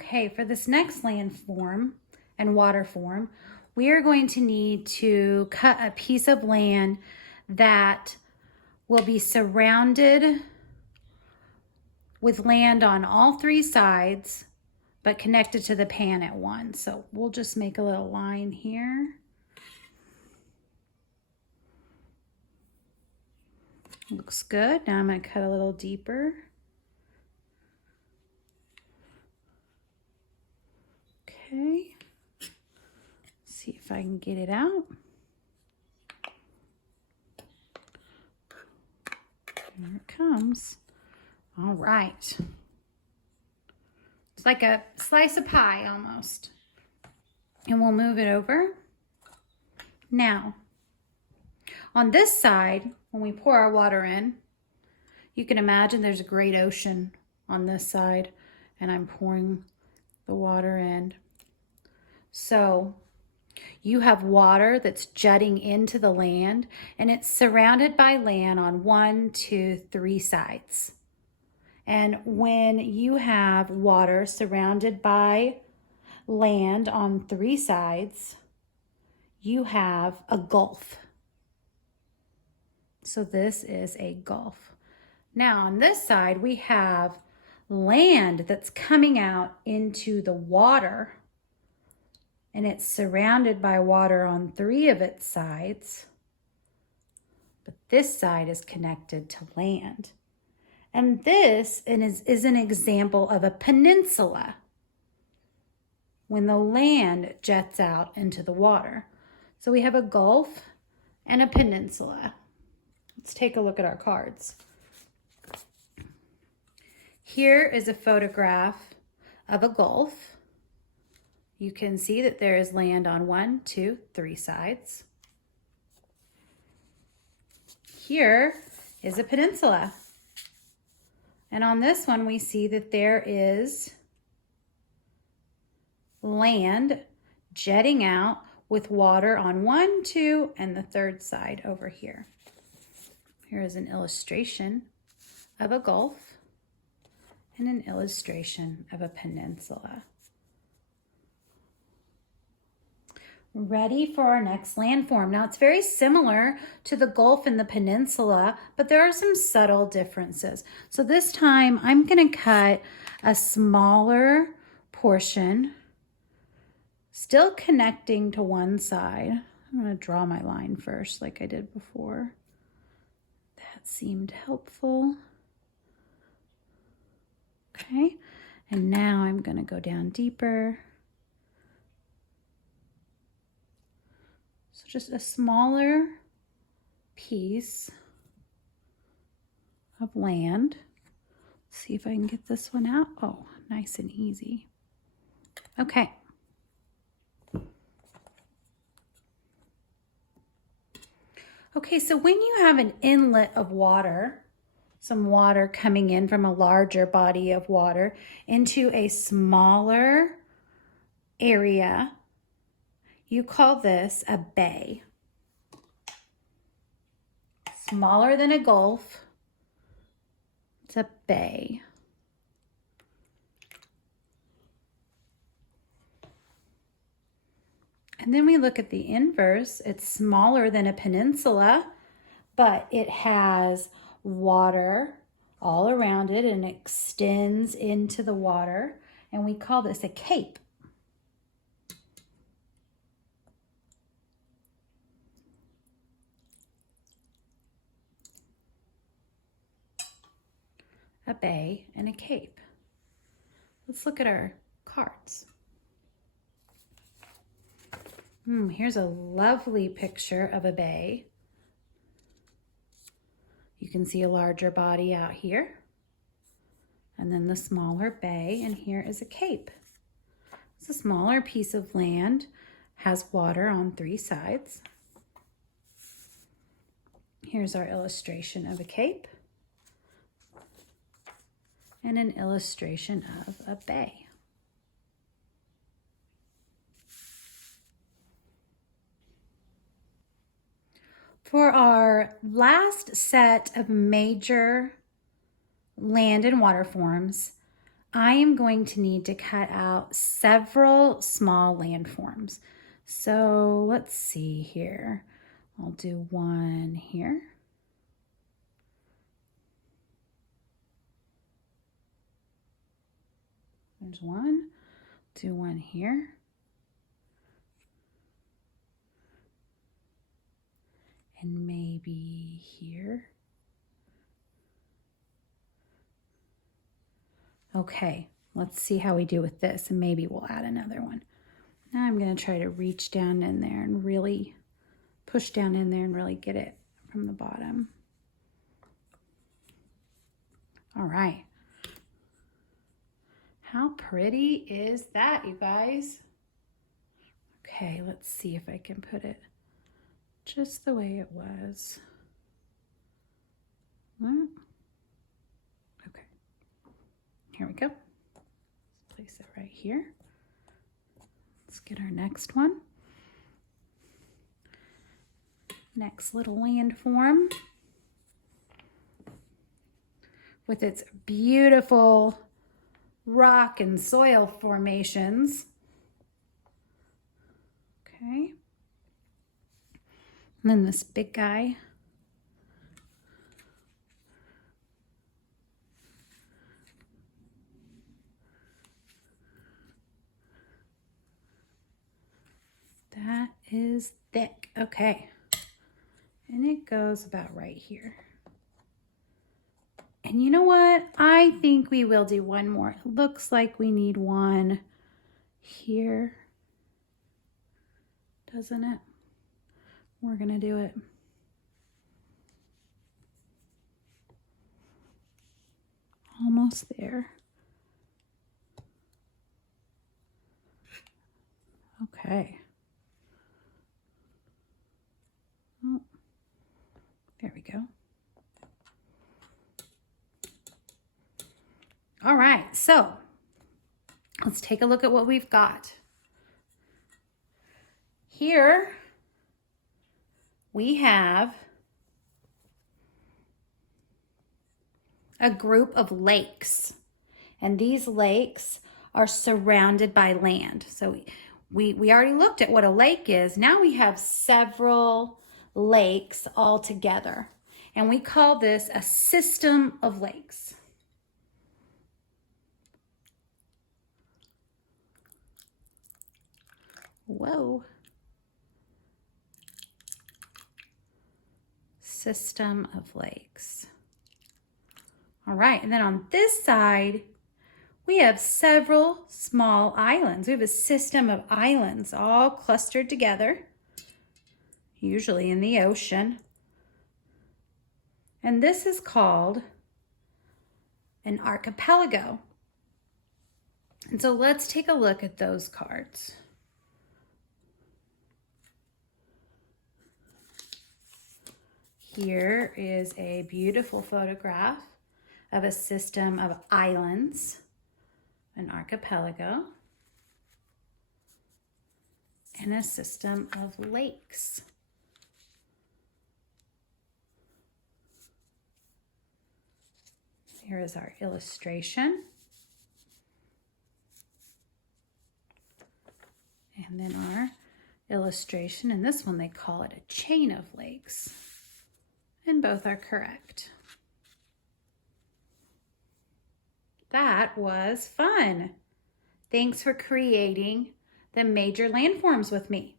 Okay, for this next land form and water form, we are going to need to cut a piece of land that will be surrounded with land on all three sides, but connected to the pan at one. So we'll just make a little line here. Looks good. Now I'm going to cut a little deeper. Okay. See if I can get it out. Here it comes. All right. It's like a slice of pie almost. And we'll move it over. Now, on this side, when we pour our water in, you can imagine there's a great ocean on this side, and I'm pouring the water in. So you have water that's jutting into the land, and it's surrounded by land on 1, 2, 3 sides. And when you have water surrounded by land on 3 sides, you have a gulf. So this is a gulf. Now on this side, we have land that's coming out into the water, and it's surrounded by water on 3 of its sides. But this side is connected to land. And this is an example of a peninsula when the land jets out into the water. So we have a gulf and a peninsula. Let's take a look at our cards. Here is a photograph of a gulf. You can see that there is land on 1, 2, 3 sides. Here is a peninsula. And on this one, we see that there is land jetting out with water on 1, 2, and the 3rd side over here. Here is an illustration of a gulf and an illustration of a peninsula. Ready for our next landform. Now it's very similar to the gulf and the peninsula, but there are some subtle differences. So this time I'm going to cut a smaller portion, still connecting to one side. I'm going to draw my line first like I did before. That seemed helpful. Okay, and now I'm going to go down deeper. So just a smaller piece of land. Let's see if I can get this one out. Oh, nice and easy. Okay. Okay, so when you have an inlet of water, some water coming in from a larger body of water into a smaller area, you call this a bay. Smaller than a gulf, it's a bay. And then we look at the inverse. It's smaller than a peninsula, but it has water all around it and extends into the water. And we call this a cape. A bay and a cape. Let's look at our cards. Here's a lovely picture of a bay. You can see a larger body out here, and then the smaller bay, and here is a cape. It's a smaller piece of land, has water on 3 sides. Here's our illustration of a cape and an illustration of a bay. For our last set of major land and water forms, I am going to need to cut out several small landforms. So let's see here. I'll do one here. There's one. Do one here. And maybe here. Okay, let's see how we do with this, and maybe we'll add another one. Now I'm going to try to reach down in there and really push down in there and really get it from the bottom. All right. How pretty is that, you guys? Okay, let's see if I can put it just the way it was. Okay, here we go. Let's place it right here. Let's get our next one. Next little landform with its beautiful rock and soil formations. Okay. And then this big guy. That is thick. Okay. And it goes about right here. And you know what? I think we will do one more. It looks like we need one here. Doesn't it? We're gonna do it. Almost there. Okay. Oh, there we go. All right, so let's take a look at what we've got. Here we have a group of lakes, and these lakes are surrounded by land. So we already looked at what a lake is. Now we have several lakes all together, and we call this a system of lakes. Whoa. System of lakes. All right, and then on this side, we have several small islands. We have a system of islands all clustered together, usually in the ocean. And this is called an archipelago. And so let's take a look at those cards. Here is a beautiful photograph of a system of islands, an archipelago, and a system of lakes. Here is our illustration. And then our illustration, and this one they call it a chain of lakes. And both are correct. That was fun. Thanks for creating the major landforms with me.